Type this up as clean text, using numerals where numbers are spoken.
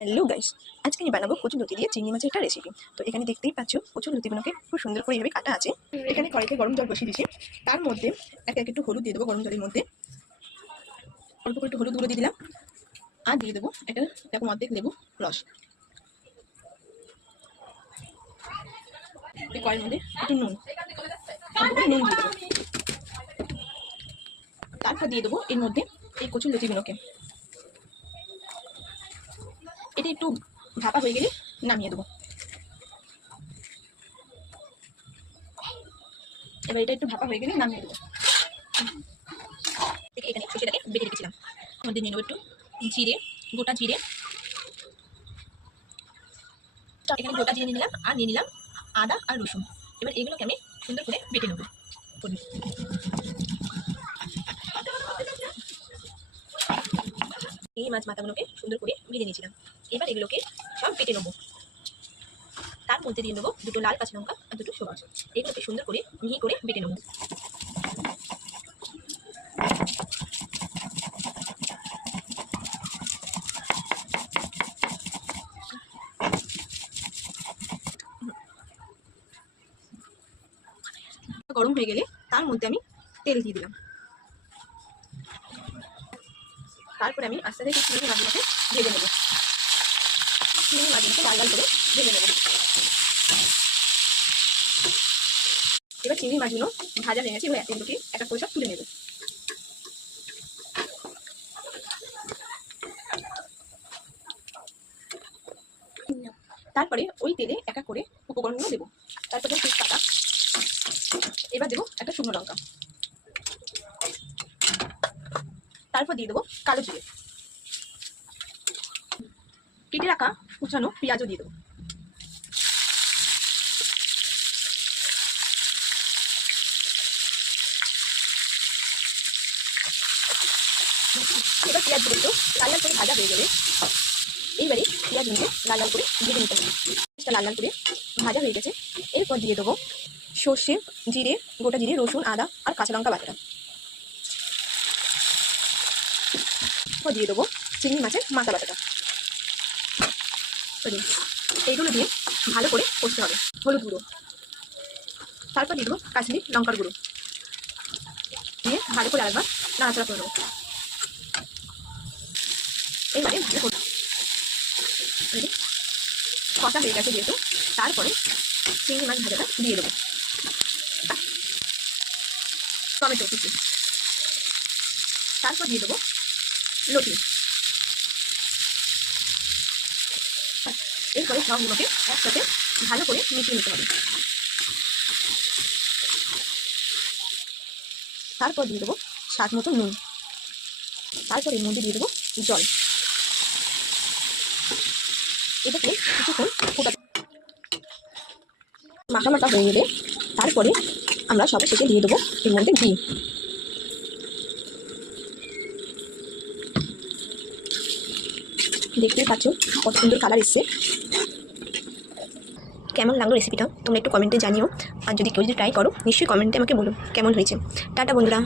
Hello guys, আজকে আমি বানাবো কচুলতি দিয়ে চিংড়ি মাছের একটা রেসিপি। তো এখানে দেখতেই পাচ্ছ কচুলতিগুলোকে খুব সুন্দর করে এভাবে কাটা আছে। এখানে কড়াইতে গরম জল বসিয়ে দিয়েছি, তার মধ্যে এক একটু হলুদ দিয়ে দেবো। গরম জলের মধ্যে অল্প করে একটু হলুদ গুঁড়ো দিয়ে দিলাম, আর দিয়ে দেবো এরকম অর্ধেক লেবু রস। এই কড়াইয়ের মধ্যে একটু নুন দিয়ে দেবো। তারপর দিয়ে দেবো এর মধ্যে এই কচুলতিগুলোকে। এটা একটু ভাপা হয়ে গেলে নামিয়ে দেবো। এবার এটা একটু ভাপা হয়ে গেলে নামিয়ে দেবো। এখানে সর্ষেটাকে বেটে রেখেছিলাম, মধ্যে নিয়ে নেবো একটু জিরে, গোটা জিরে। এখানে গোটা জিরে নিয়ে নিলাম, আর নিয়ে নিলাম আদা আর রসুন। এবার এগুলোকে আমি সুন্দর করে বেটে নেবো। এই মাছ মাথাগুলোকে সুন্দর করে ভেজে নিয়েছিলাম, এবার এগুলোকে সব বেটে নেবো। তার মধ্যে দিয়ে নেবো দুটো লাল কাঁচা লঙ্কা আর দুটো সবুজ। এগুলোকে সুন্দর করে মিহি করে বেটে নেবো। গরম হয়ে গেলে তার মধ্যে আমি তেল দিয়ে দিলাম। তারপরে আমি আস্তে আস্তে চিংড়ি মাছগুলোকে ভেজে নেবো। চিংড়ি মাছগুলোকে লাল লাল করে ভেজে নেবো। এবার চিংড়ি মাছগুলো ভাজা হয়ে গেছে, এবার এগুলোকে এক এক করে সব তুলে নেবো। তারপরে ওই তেলে এক এক করে উপকরণগুলো দেবো। তারপরে তেজপাতা, এবার দেবো একটা শুকনো লঙ্কা, তারপর দিয়ে দেবো কালো জিরে, কেটে রাখা কুচানো পেঁয়াজও দিয়ে দেবো। এবার পেঁয়াজগুলো একটু লাল লাল করে ভাজা হয়ে গেলে এইবারে পেঁয়াজগুলোকে লাল লাল করে ভেজে নিতে হবে। লাল লাল করে ভাজা হয়ে গেছে, এরপর দিয়ে দেবো সর্ষে, জিরে, গোটা জিরে, রসুন, আদা আর কাঁচা লঙ্কা বাটা। এরপর দিয়ে দেবো চিংড়ি মাছের মাথা বাটাটা। এইগুলো দিয়ে ভালো করে কষতে হবে। হলুদ গুঁড়ো, তারপর দিয়ে দেবো কাশ্মীরি লঙ্কার গুঁড়ো দিয়ে ভালো করে আরেকবার নাড়াচাড়া করে দেবো। এইবারে ভালো করে কষা হয়ে গেছে যেহেতু, তারপরে চিংড়ি মাছ ভাজাটা দিয়ে দেবো। টমেটো কুচি, তারপর দিয়ে দেবো লতি। এরপরে সবগুলোকে একসাথে ভালো করে মিশিয়ে নিতে হবে। তারপর দিয়ে দেবো স্বাদ মতো নুন, তারপর এর মধ্যে দিয়ে দেবো জল। এটাকে কিছুক্ষণ ফোটাতে মাখা মাখা হয়ে গেলে তারপরে আমরা সব শেষে দিয়ে দেবো এর মধ্যে ঘি। দেখতেই পাচ্ছ কত সুন্দর কালার এসছে। কেমন লাগলো রেসিপিটা তোমরা একটু কমেন্টে জানিও, আর যদি কেউ যদি ট্রাই করো নিশ্চয়ই কমেন্টে আমাকে বলো কেমন হয়েছে। টাটা বন্ধুরা।